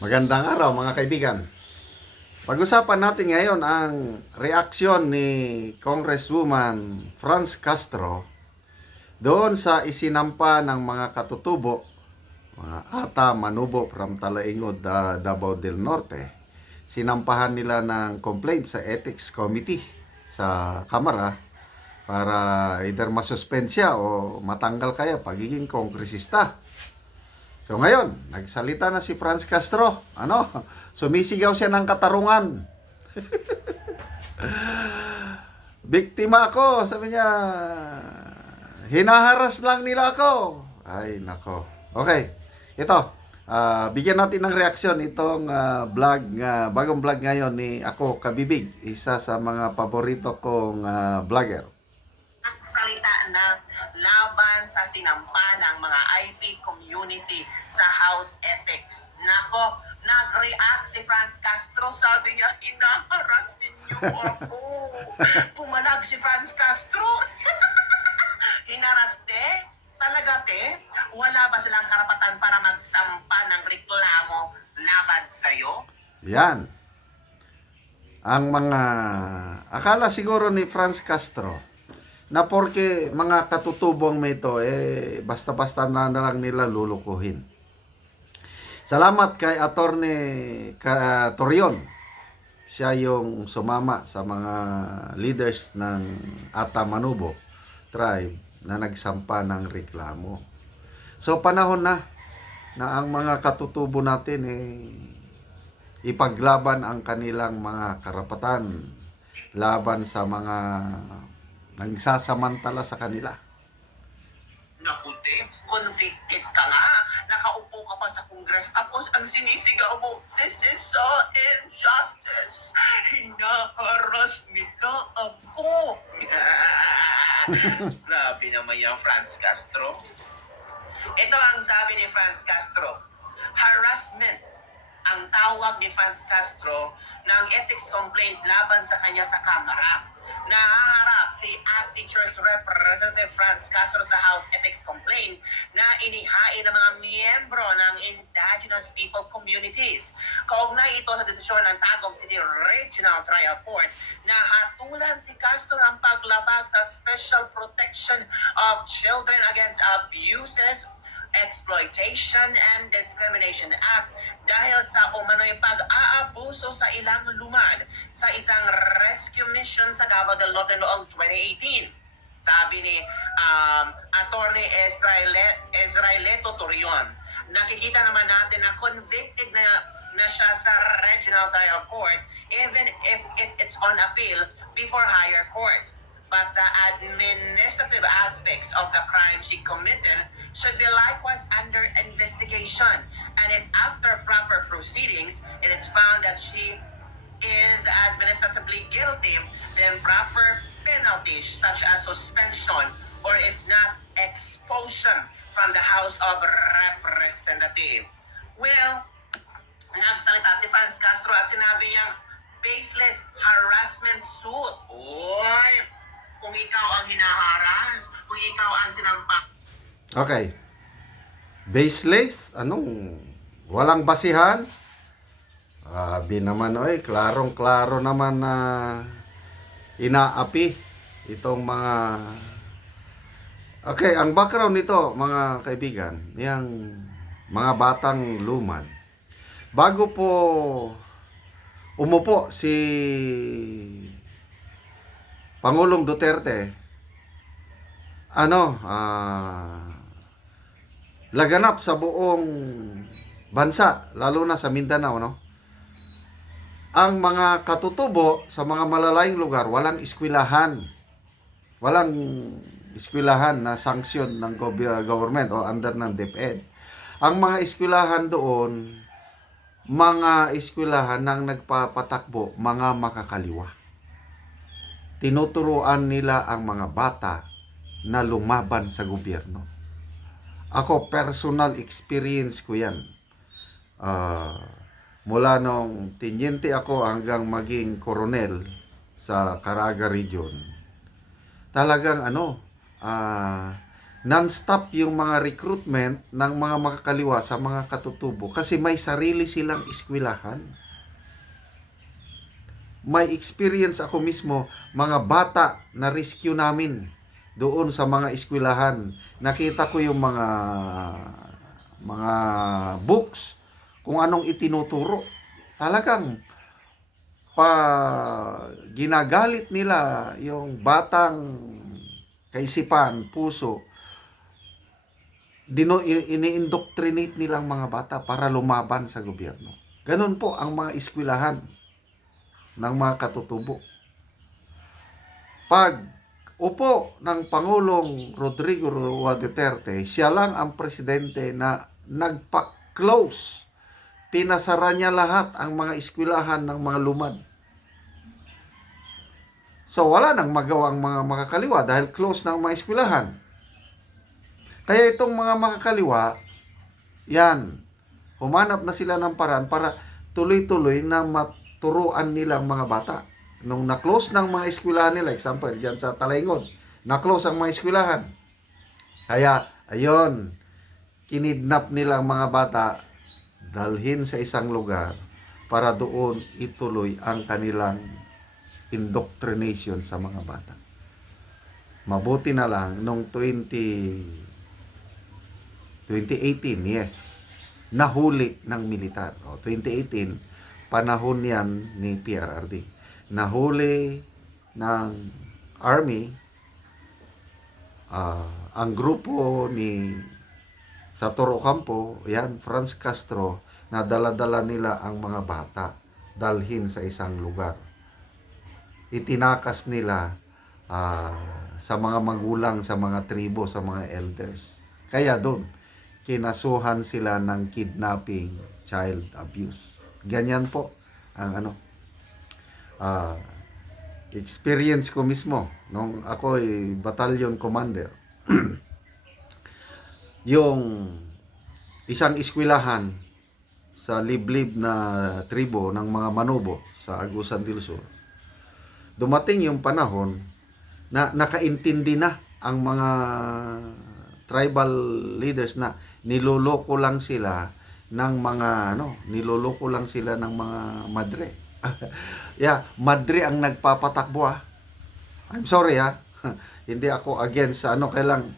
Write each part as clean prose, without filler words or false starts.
Magandang araw mga kaibigan. Pag-usapan natin ngayon ang reaksyon ni Congresswoman Franz Castro doon sa isinampa ng mga katutubo, mga ata manubo from Talaingod, Davao del Norte. Sinampahan nila ng complaint sa Ethics Committee sa Kamara para either masuspend siya o matanggal kaya pagiging kongresista. So ngayon, nagsalita na si Franz Castro. Sumisigaw siya ng katarungan. Biktima ako, sabi niya. Hinaharas lang nila ako. Ay, nako. Okay, ito. Bigyan natin ng reaksyon itong bagong vlog ngayon ni Ako Kabibig. Isa sa mga paborito kong vlogger. Salita na laban sa sinampa ng mga IP community sa House Ethics. Nako, nag-react si Franz Castro. Sabi niya, inaharas ninyo ako. Pumalag si Franz Castro. Hinaras te? Talaga te? Wala ba silang karapatan para magsampa ng reklamo laban sa'yo? Yan. Ang mga akala siguro ni Franz Castro na porke mga katutubong may ito, basta-basta na lang nila lulukuhin. Salamat kay Attorney Torion. Siya yung sumama sa mga leaders ng Ata Manubo tribe na nagsampa ng reklamo. So panahon na ang mga katutubo natin ipaglaban ang kanilang mga karapatan laban sa mga nagsasamantala sa kanila. Naku, te, convicted ka nga. Nakaupo ka pa sa Congress tapos ang sinisigaw mo, this is so injustice. Hinaharas nila ako. Grabe naman yung Franz Castro. Ito ang sabi ni Franz Castro. Harassment ang tawag ni Franz Castro ng ethics complaint laban sa kanya sa Kamara. Nahaharap si Teachers Representative Franz Castro sa House Ethics Complaint na inihain ng mga miyembro ng indigenous people communities. Kaugnay ito sa desisyon ng Tagum City Regional Trial Court na hatulan si Castro ng paglabag sa Special Protection of Children Against Abuses, Exploitation and Discrimination Act dahil sa umano'y pag-aabuso sa ilang lumad sa isang rescue mission sa Davao del Norte noong 2018. Sabi ni Attorney Israeleto Torion, nakikita naman natin na convicted na siya sa Regional Trial Court even if it's on appeal before higher court. But the administrative aspects of the crime she committed should be likewise under investigation. And if after proper proceedings, it is found that she is administratively guilty, then proper penalties such as suspension or if not, expulsion from the House of Representatives. Well, nagsalita si Franz Castro at sinabi niyang baseless harassment suit. Oy! Kung ikaw ang hinaharas, kung ikaw ang sinampa. Okay. Baseless? Walang basihan? Grabe naman, klarong-klaro naman na inaapi itong mga... Okay, ang background nito, mga kaibigan, yung mga batang lumad. Bago po umupo si Pangulong Duterte, laganap sa buong bansa, lalo na sa Mindanao, ang mga katutubo sa mga malalayong lugar, walang eskwelahan. Walang eskwelahan na sanksyon ng government o under ng DepEd. Ang mga eskwelahan doon, mga eskwelahan ng nagpapatakbo, mga makakaliwa. Tinuturuan nila ang mga bata na lumaban sa gobyerno. Ako, personal experience ko yan. Mula nung tinyente ako hanggang maging koronel sa Caraga Region. Talagang non-stop yung mga recruitment ng mga makakaliwa sa mga katutubo kasi may sarili silang eskwelahan. May experience ako mismo, mga bata na rescue namin doon sa mga eskwelahan. Nakita ko yung mga books kung anong itinuturo. Talagang ginagalit nila yung batang kaisipan, puso. Ini-indoctrinate nilang mga bata para lumaban sa gobyerno. Ganun po ang mga eskwelahan ng mga katutubo. Pag upo ng Pangulong Rodrigo Roa Duterte, siya lang ang presidente na nagpa-close. Pinasara niya lahat ang mga eskwelahan ng mga lumad. So wala nang magawa ang mga makakaliwa dahil close na ang mga eskwelahan. Kaya itong mga makakaliwa, yan, humanap na sila ng paraan para tuloy-tuloy na maturuan nilang mga bata. Nung na-close ng mga eskwelahan nila, example, dyan sa Talaingod, na-close ang mga eskwelahan. Kaya, ayun, kinidnap nilang mga bata, dalhin sa isang lugar para doon ituloy ang kanilang indoctrination sa mga bata. Mabuti na lang, nung 2018, yes, nahuli ng militar. 2018, panahon yan ni PRRD. Nahuli ng Army ang grupo ni Satoru Campo, yan, Franz Castro, na dala-dala nila ang mga bata dalhin sa isang lugar. Itinakas nila sa mga magulang, sa mga tribo, sa mga elders. Kaya doon, kinasuhan sila ng kidnapping, child abuse. Ganyan po ang experience ko mismo nung ako ay battalion commander. Yung isang eskwelahan sa liblib na tribo ng mga Manobo sa Agusan del Sur. Dumating yung panahon na nakaintindi na ang mga tribal leaders na niloloko lang sila ng mga niloloko lang sila ng mga madre. Madre ang nagpapatakbo I'm sorry Hindi ako against kailang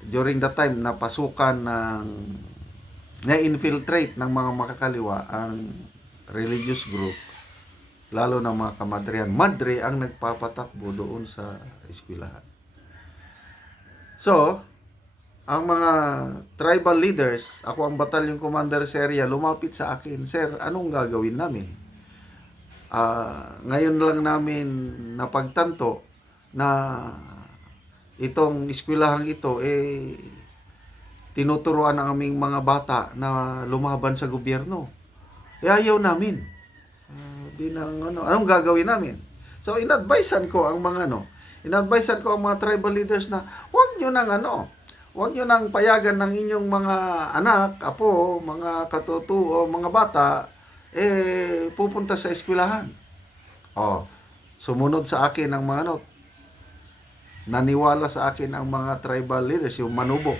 during the time na pasukan na-infiltrate ng mga makakaliwa ang religious group, lalo ng mga kamadrehan. Madre ang nagpapatakbo doon sa eskwelahan. So, ang mga tribal leaders, ako ang battalion commander sa area, lumapit sa akin, "Sir, anong gagawin namin? Ngayon lang namin napagtanto na itong eskwelahang ito tinuturuan ang aming mga bata na lumaban sa gobyerno. Ayaw namin. Anong gagawin namin?" So inadvisean ko ang mga tribal leaders na huwag niyo nang payagan ng inyong mga anak, apo, mga katutuo, mga bata pupunta sa eskwelahan. Sumunod sa akin ang mga naniwala sa akin ang mga tribal leaders, yung Manubo.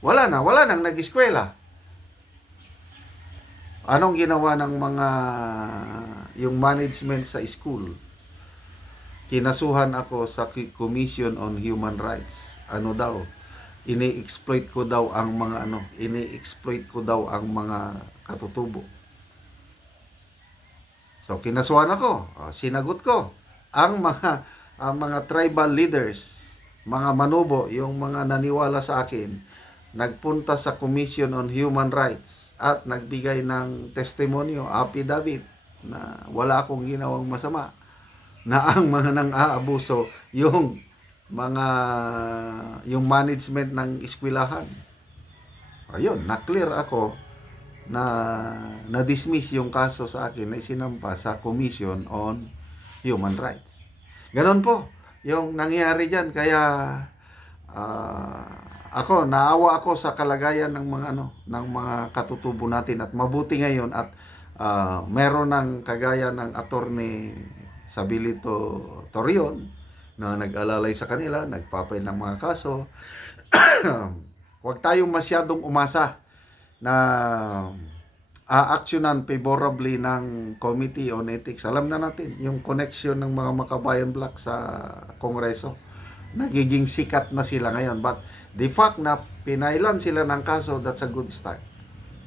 Wala nang nag-eskwela. Anong ginawa ng yung management sa school? Kinasuhan ako sa Commission on Human Rights. Ini-exploit ko daw ang mga katutubo. So kinasuhan ako, sinagot ko ang mga tribal leaders, mga Manobo, yung mga naniwala sa akin, nagpunta sa Commission on Human Rights at nagbigay ng testimonyo, affidavit, na wala akong ginawang masama, na ang mga nang-aabuso yung management ng eskwelahan. Ayun, na-clear ako na dismiss yung kaso sa akin na isinampa sa Commission on Human Rights. Ganon po yung nangyari dyan. Kaya naawa ako sa kalagayan ng mga katutubo natin, at mabuti ngayon at meron ng kagaya ng Attorney Sabilito Torion na nag-alalay sa kanila, nagpapay ng mga kaso. huwag tayong masyadong umasa na aaksyonan favorably ng Committee on Ethics. Alam na natin yung connection ng mga Makabayan Black sa Kongreso. Nagiging sikat na sila ngayon. But the fact na pinailan sila ng kaso, that's a good start.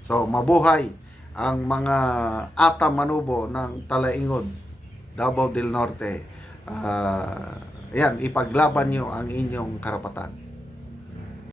So, mabuhay ang mga Ata Manubo ng Talaingod, Davao del Norte. Yan, ipaglaban nyo ang inyong karapatan.